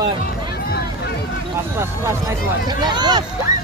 one. Pass, nice one.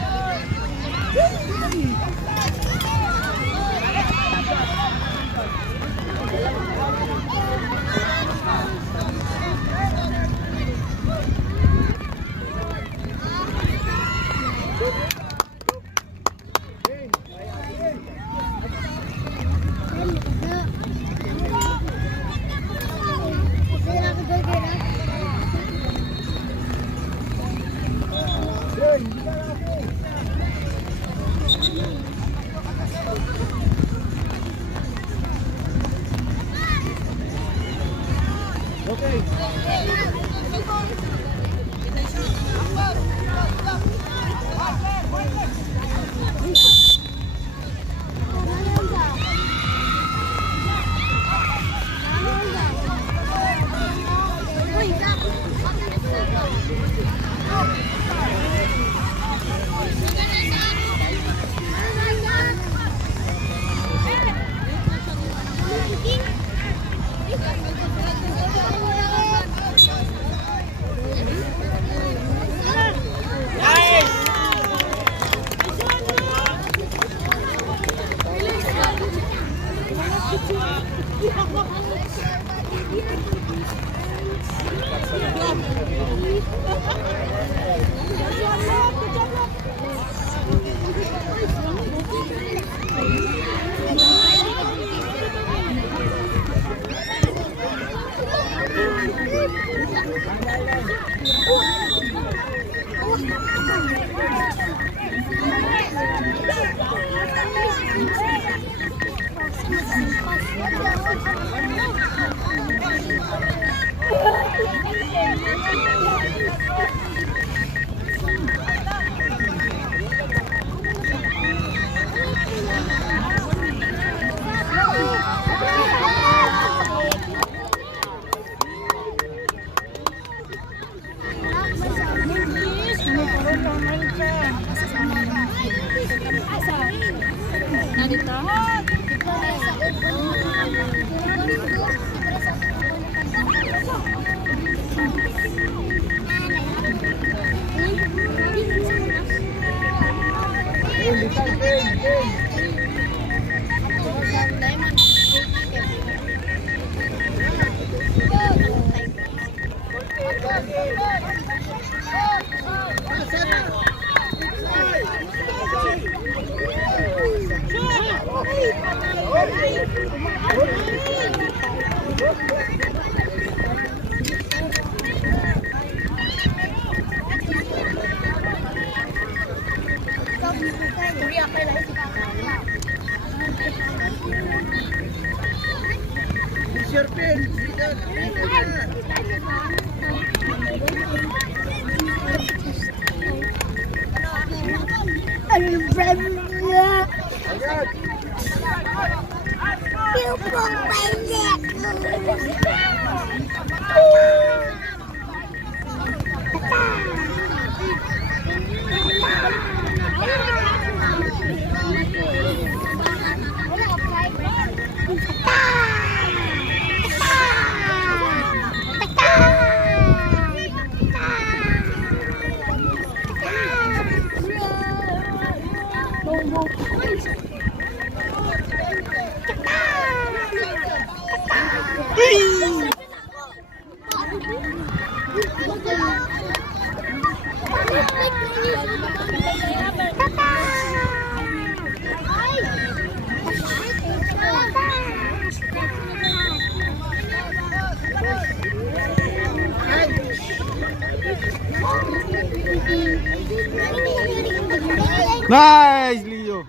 Nice, Leo.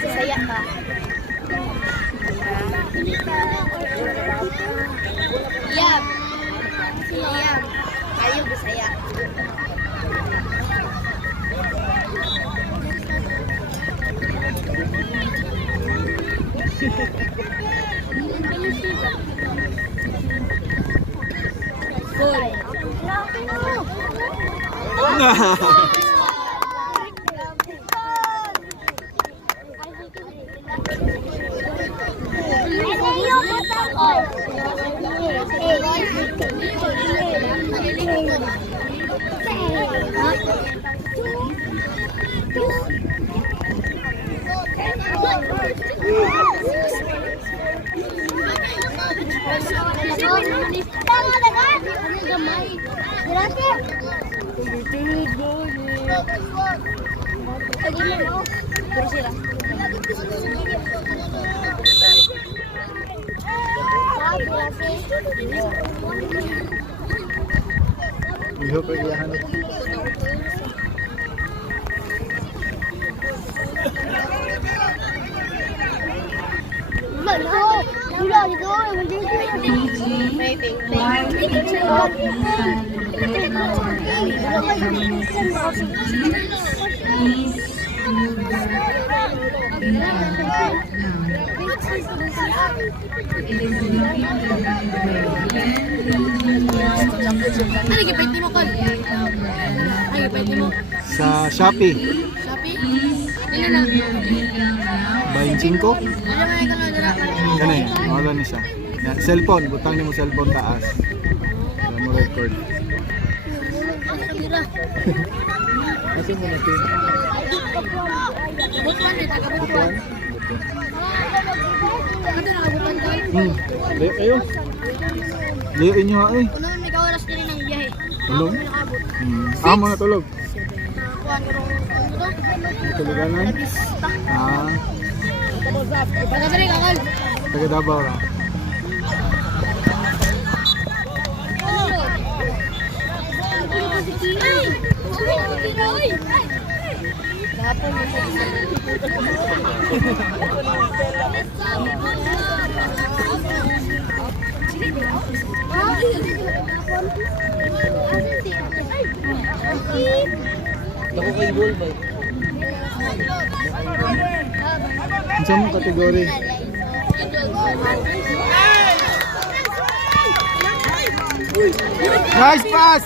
Sasaya ka. Iyam. Iyam. Kayo Bisaya. Iho pergiahan. Ano gipit mo kon? Ay gipit mo. Sa Shopee. Shopee? Dili na. 25. Ano man ka na Kani, wala ni siya. Yan, cellphone, butang ni mo cellphone taas. Wala mo record. Kasi mo na tin. Butuan ni taga butuan. Ano na butuan doy? Layo kayo. Layo inyo ha eh. Kuno may kaoras din ng biyahe. Tulog? Nakabot. Ah, mo na tulog. Kuan rong ano? Tuluganan? Ah, Taga diri kakal. taga Davao ra. Gapon mo sa Ako kay goal ba? Ano sa mong kategory? Nice pass!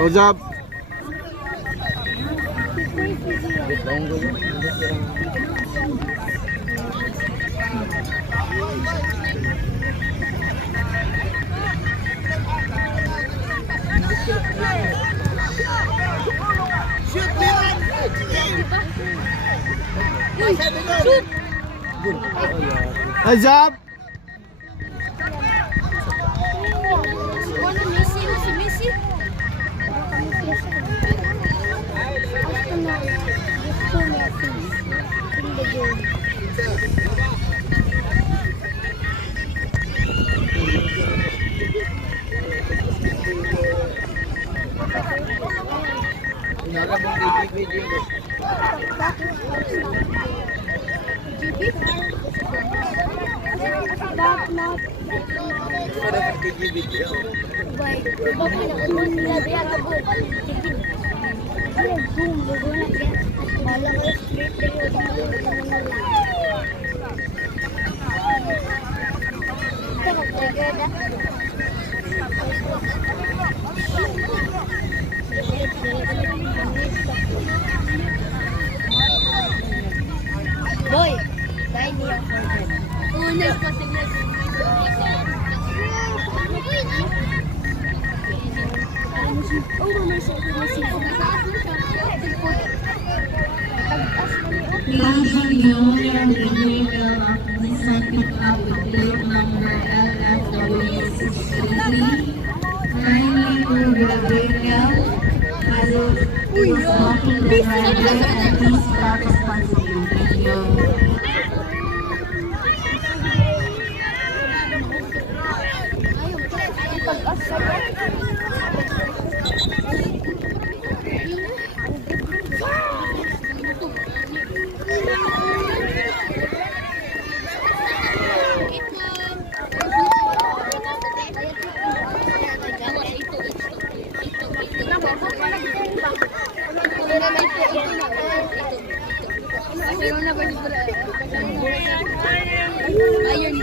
What's up? What's up? Boy, dahil niya unas pa sila. Last year, we will second up with plate number LFW 63. Kindly Gabriel has was walking the driveway and please stop responsibly. Thank you. Ayun.